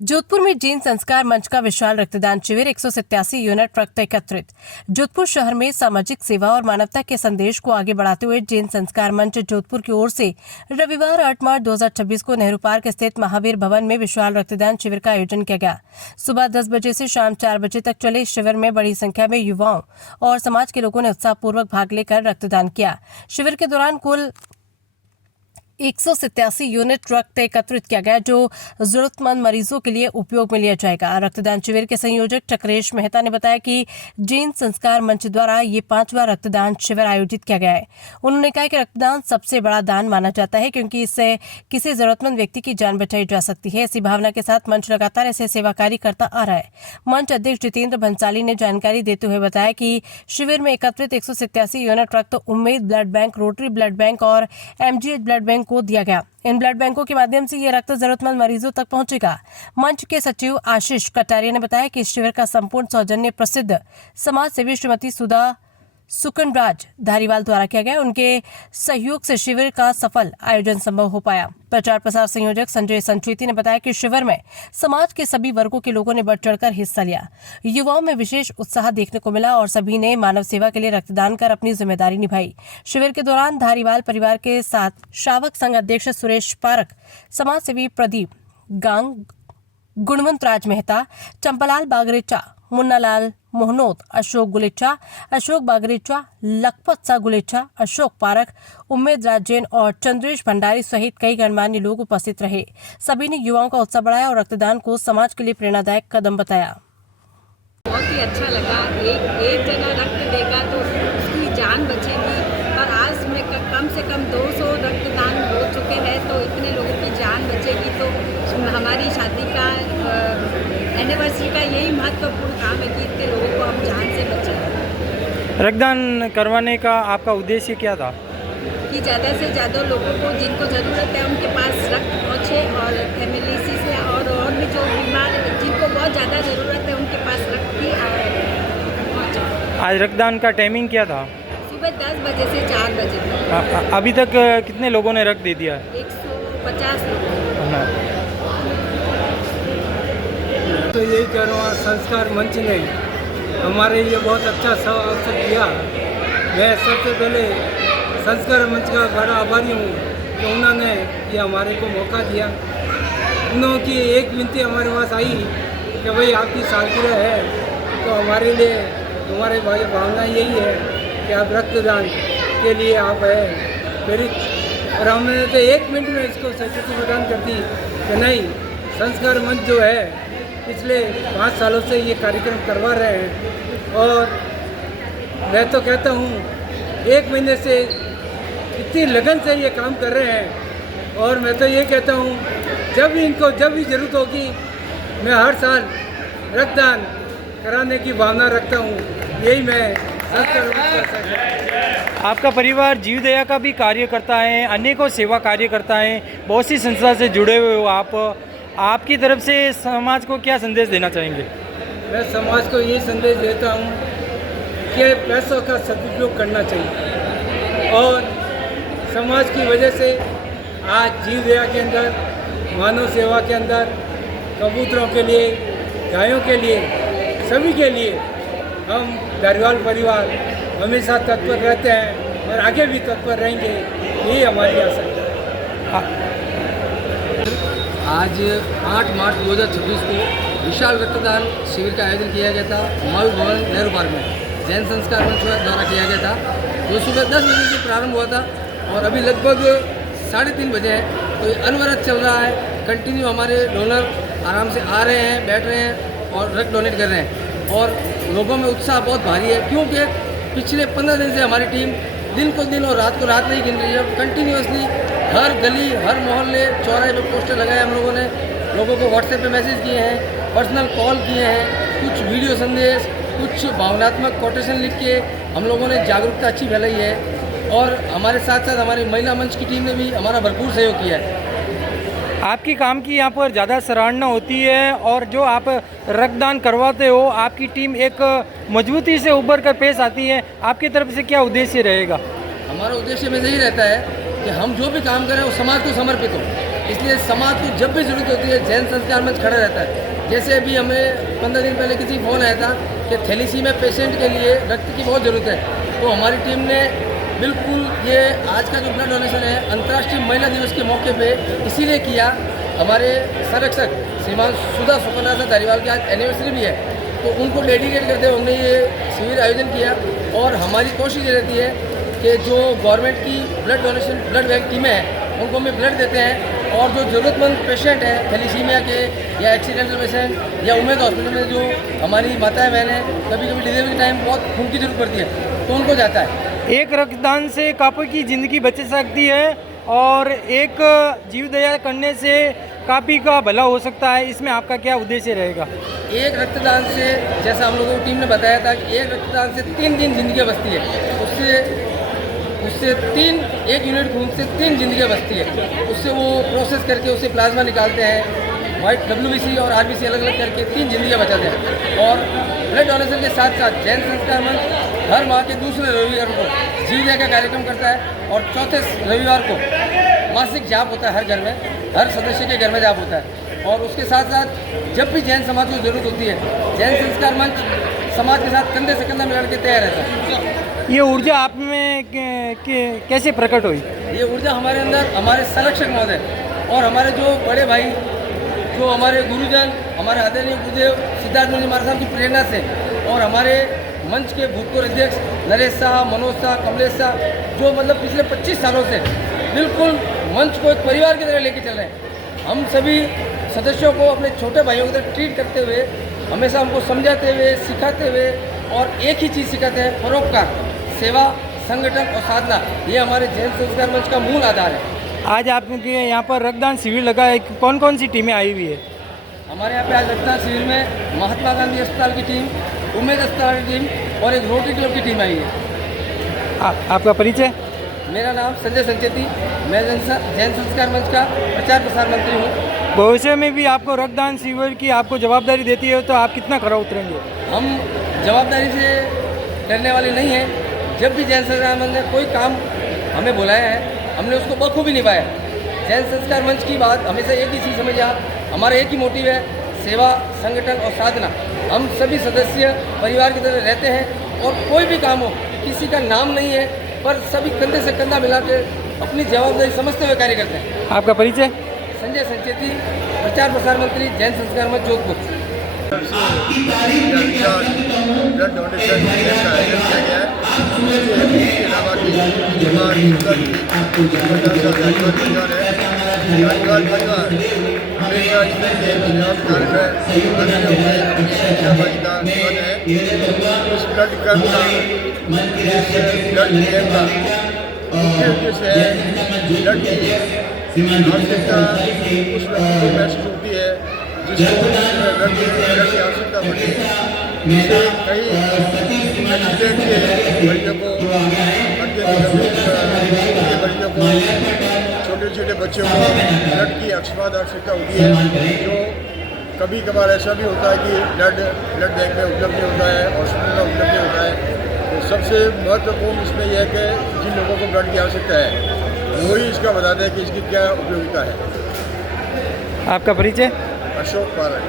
जोधपुर में जैन संस्कार मंच का विशाल रक्तदान शिविर 187 यूनिट रक्त एकत्रित। जोधपुर शहर में सामाजिक सेवा और मानवता के संदेश को आगे बढ़ाते हुए जैन संस्कार मंच जोधपुर की ओर से रविवार 8 मार्च 2026 को नेहरू पार्क स्थित महावीर भवन में विशाल रक्तदान शिविर का आयोजन किया गया। सुबह 10 बजे से शाम 4 बजे तक चले इस शिविर में बड़ी संख्या में युवाओं और समाज के लोगों ने उत्साहपूर्वक भाग लेकर रक्तदान किया। शिविर के दौरान कुल 187 यूनिट रक्त एकत्रित किया गया, जो जरूरतमंद मरीजों के लिए उपयोग में लिया जाएगा। रक्तदान शिविर के संयोजक चक्रेश मेहता ने बताया कि जैन संस्कार मंच द्वारा ये 5वां रक्तदान शिविर आयोजित किया गया है। उन्होंने कहा कि रक्तदान सबसे बड़ा दान माना जाता है, क्योंकि इससे किसी जरूरतमंद व्यक्ति की जान बचाई जा सकती है। इसी भावना के साथ मंच लगातार ऐसे सेवा कार्य करता आ रहा है। मंच अध्यक्ष जितेंद्र भंसाली ने जानकारी देते हुए बताया कि शिविर में एकत्रित 187 यूनिट रक्त उम्मीद blood bank, rotary blood bank और MGH ब्लड बैंक को दिया गया। इन ब्लड बैंकों के माध्यम से ये रक्त जरूरतमंद मरीजों तक पहुंचेगा। मंच के सचिव आशीष कटारिया ने बताया कि इस शिविर का संपूर्ण सौजन्य प्रसिद्ध समाज सेवी श्रीमती सुधा सुकनराज धारीवाल द्वारा किया गया। उनके सहयोग से शिविर का सफल आयोजन संभव हो पाया। प्रचार प्रसार संयोजक संजय संचेती ने बताया कि शिविर में समाज के सभी वर्गों के लोगों ने बढ़ चढ़कर हिस्सा लिया। युवाओं में विशेष उत्साह देखने को मिला और सभी ने मानव सेवा के लिए रक्तदान कर अपनी जिम्मेदारी निभाई। शिविर के दौरान धारीवाल परिवार के साथ श्रावक संघ अध्यक्ष सुरेश पारक, समाज सेवी प्रदीप गांग, गुणवंत राज मेहता, चंपालाल बागरेचा, मुन्नालाल मोहनोत, अशोक गुलेचा, अशोक बागरेचा, लखपत सा गुलेचा, अशोक पारक, उम्मेद राज जैन और चंद्रेश भंडारी सहित कई गणमान्य लोग उपस्थित रहे। सभी ने युवाओं का उत्साह बढ़ाया और रक्तदान को समाज के लिए प्रेरणादायक कदम बताया। बहुत ही अच्छा लगा। एक जना रक्त देगा तो उसकी जान बचेगी, और आज में कम से कम 200 रक्तदान हो चुके हैं, तो इतने लोगों की जान बचेगी। तो हमारी शादी का एनिवर्सरी का यही महत्वपूर्ण काम है कि इतने लोगों को हम जान से बचाएं। रक्तदान करवाने का आपका उद्देश्य क्या था? कि ज़्यादा से ज़्यादा लोगों को जिनको ज़रूरत है उनके पास रक्त पहुँचे, और एमएलसी से और भी जो बीमार जिनको बहुत ज़्यादा ज़रूरत है उनके पास रक्त भी पहुँचे। आज रक्तदान का टाइमिंग क्या था? सुबह 10 बजे से 4 बजे तक। अभी तक कितने लोगों ने रक्त दे दिया? 150 लोग। तो यही कह रहा हूँ, संस्कार मंच ने हमारे लिए बहुत अच्छा अवसर दिया। मैं सबसे पहले संस्कार मंच का बड़ा आभारी हूँ कि उन्होंने ये हमारे को मौका दिया। उन्होंने की एक विनती हमारे पास आई कि भाई आपकी सालगिरह है, तो हमारे लिए हमारे भावना यही है कि आप रक्तदान के लिए आप है प्रेरित। और हमने तो 1 मिनट में इसको स्वीकृति प्रदान कर दी कि नहीं, संस्कार मंच जो है पिछले 5 सालों से ये कार्यक्रम करवा रहे हैं। और मैं तो कहता हूँ 1 महीने से इतनी लगन से ये काम कर रहे हैं। और मैं तो ये कहता हूँ जब भी ज़रूरत होगी, मैं हर साल रक्तदान कराने की भावना रखता हूँ। यही मैं आपका परिवार जीव दया का भी कार्य करता है, अनेकों सेवा कार्य करता है, बहुत सी संस्था से जुड़े हुए हो आप। आपकी तरफ से समाज को क्या संदेश देना चाहेंगे? मैं समाज को ये संदेश देता हूँ कि पैसों का सदुपयोग करना चाहिए। और समाज की वजह से आज जीव दया के अंदर, मानव सेवा के अंदर, कबूतरों के लिए, गायों के लिए, सभी के लिए हम धारीवाल परिवार हमेशा तत्पर रहते हैं और आगे भी तत्पर रहेंगे। यही हमारी आशा है। आज 8 मार्च 2026 को विशाल रक्तदान शिविर का आयोजन किया गया था महावीर भवन नेहरू पार्क में। जैन संस्कार मंच द्वारा किया गया था। जो सुबह 10 बजे से प्रारंभ हुआ था और अभी लगभग 3:30 बजे है। तो ये अनवरत चल रहा है। कंटिन्यू हमारे डोनर आराम से आ रहे हैं, बैठ रहे हैं और रक्त डोनेट कर रहे हैं। और लोगों में उत्साह बहुत भारी है, क्योंकि पिछले 15 दिन से हमारी टीम दिन को दिन और रात को रात नहीं गिन रही है। कंटिन्यूसली हर गली, हर मोहल्ले, चौराहे पे पोस्टर लगाए हम लोगों ने, लोगों को व्हाट्सएप पे मैसेज किए हैं, पर्सनल कॉल किए हैं, कुछ वीडियो संदेश, कुछ भावनात्मक कोटेशन लिख के हम लोगों ने जागरूकता अच्छी फैलाई है। और हमारे साथ साथ हमारी महिला मंच की टीम ने भी हमारा भरपूर सहयोग किया है। आपकी काम की यहाँ पर ज़्यादा सराहना होती है और जो आप रक्तदान करवाते हो, आपकी टीम एक मजबूती से उभर कर पेश आती है। आपकी तरफ से क्या उद्देश्य रहेगा? हमारा उद्देश्य में यही रहता है कि हम जो भी काम करें वो समाज को समर्पित हो। इसलिए समाज को जब भी ज़रूरत होती है जैन संस्कार मंच खड़ा रहता है। जैसे अभी हमें 15 दिन पहले किसी फ़ोन आया था कि थैलीसीमिया पेशेंट के लिए रक्त की बहुत ज़रूरत है, तो हमारी टीम ने बिल्कुल ये आज का जो ब्लड डोनेशन है अंतर्राष्ट्रीय महिला दिवस के मौके पे इसीलिए किया। हमारे संरक्षक श्रीमान सुधा सुकन्या धारीवाल की आज एनिवर्सरी भी है, तो उनको डेडिकेट करते हुए हमने ये शिविर आयोजन किया। और हमारी कोशिश ये रहती है कि जो गवर्नमेंट की ब्लड डोनेशन ब्लड बैंक टीमें हैं उनको हम ब्लड देते हैं, और जो ज़रूरतमंद पेशेंट हैं थैलीसीमिया के या एक्सीडेंटल पेशेंट या उम्मीद हॉस्पिटल में जो हमारी माताएं बहनें कभी कभी डिलीवरी के टाइम बहुत खून की जरूरत पड़ती है तो उनको जाता है। एक रक्तदान से काफ़ी की ज़िंदगी बच सकती है और एक जीव दया करने से काफ़ी का भला हो सकता है। इसमें आपका क्या उद्देश्य रहेगा? एक रक्तदान से, जैसा हम लोगों की टीम ने बताया था कि एक रक्तदान से 3 दिन ज़िंदगी बचती है। उससे 1 यूनिट खून से 3 ज़िंदगियाँ बचती है। उससे वो प्रोसेस करके उससे प्लाज्मा निकालते हैं, वाइट WBC और RBC अलग अलग करके 3 ज़िंदगियाँ बचाते हैं। और ब्लड डोनेशन के साथ साथ जैन संस्कार मंच हर माह के दूसरे रविवार को जीव दया का कार्यक्रम करता है, और चौथे रविवार को मासिक जाप होता है हर घर में, हर सदस्य के घर में जाप होता है। और उसके साथ साथ जब भी जैन समाज को ज़रूरत होती है जैन संस्कार मंच समाज के साथ कंधे से कंधा मिला के तैयार रहता है। ये ऊर्जा आप में कैसे प्रकट हुई? ये ऊर्जा हमारे अंदर हमारे संरक्षक महोदय और हमारे जो बड़े भाई, जो हमारे गुरुजन, हमारे आदरणीय गुरुदेव सिद्धार्थ मुनि महाराज साहब की प्रेरणा से, और हमारे मंच के भूतपूर्व अध्यक्ष नरेश शाह, मनोज शाह, कमलेश शाह, जो मतलब पिछले 25 सालों से बिल्कुल मंच को एक परिवार की तरह लेके चल रहे हैं। हम सभी सदस्यों को अपने छोटे भाइयों की तरह ट्रीट करते हुए, हमेशा हमको समझाते हुए, सिखाते हुए, और एक ही चीज़ सिखाते हैं, परोपकार, सेवा, संगठन और साधना। ये हमारे जैन संस्कार मंच का मूल आधार है। आज आपके यहाँ पर रक्तदान शिविर लगा है, कौन कौन सी टीमें आई हुई है? हमारे यहाँ पे आज रक्तदान शिविर में महात्मा गांधी अस्पताल की टीम, उम्मीद अस्पताल की टीम और एक रोटरी क्लब की टीम आई है। आपका परिचय? मेरा नाम संजय संचेती, मैं जैन संस्कार मंच का प्रचार प्रसार मंत्री हूँ। भविष्य में भी आपको रक्तदान शिविर की आपको जवाबदारी देती है तो आप कितना खरा उतरेंगे? हम जवाबदारी से डरने वाले नहीं हैं। जब भी जैन संस्कार मंच ने कोई काम हमें बुलाया है हमने उसको बखूबी निभाया। जैन संस्कार मंच की बात हमेशा एक ही चीज़ समझिए आप, हमारा एक ही मोटिव है, सेवा, संगठन और साधना। हम सभी सदस्य परिवार की तरह रहते हैं, और कोई भी काम हो, किसी का नाम नहीं है, पर सभी कंधे से कंधा मिला के अपनी जवाबदारी समझते हुए कार्य करते हैं। आपका परिचय? संजय संचेती, प्रचार प्रसार मंत्री, जैन संस्कार मंच, जोधपुर। ब्लड डोनेशन कैंप का आयोजन किया गया है। इसके अलावा परिवार हमेशा इसमें इस ब्लड कैंप का मुख्य उद्देश्य है ब्लड की आवश्यकता उस व्यक्ति को महसूस होती है जिसको ब्लड की आवश्यकता पड़ती है। इससे कई एक्सीडेंट के मरीजों को, अत्यंत गंभीर के मरीजों को, छोटे छोटे बच्चों को ब्लड की अकस्मात आवश्यकता होती है, जो कभी कभार ऐसा भी होता है कि ब्लड बैंक में उपलब्ध नहीं होता है, हॉस्पिटल में उपलब्ध नहीं होता है। तो सबसे महत्वपूर्ण इसमें यह है कि जिन लोगों को ब्लड की आवश्यकता है वही इसका बताते हैं कि इसकी क्या उपयोगिता है। आपका परिचय? अशोक पारक।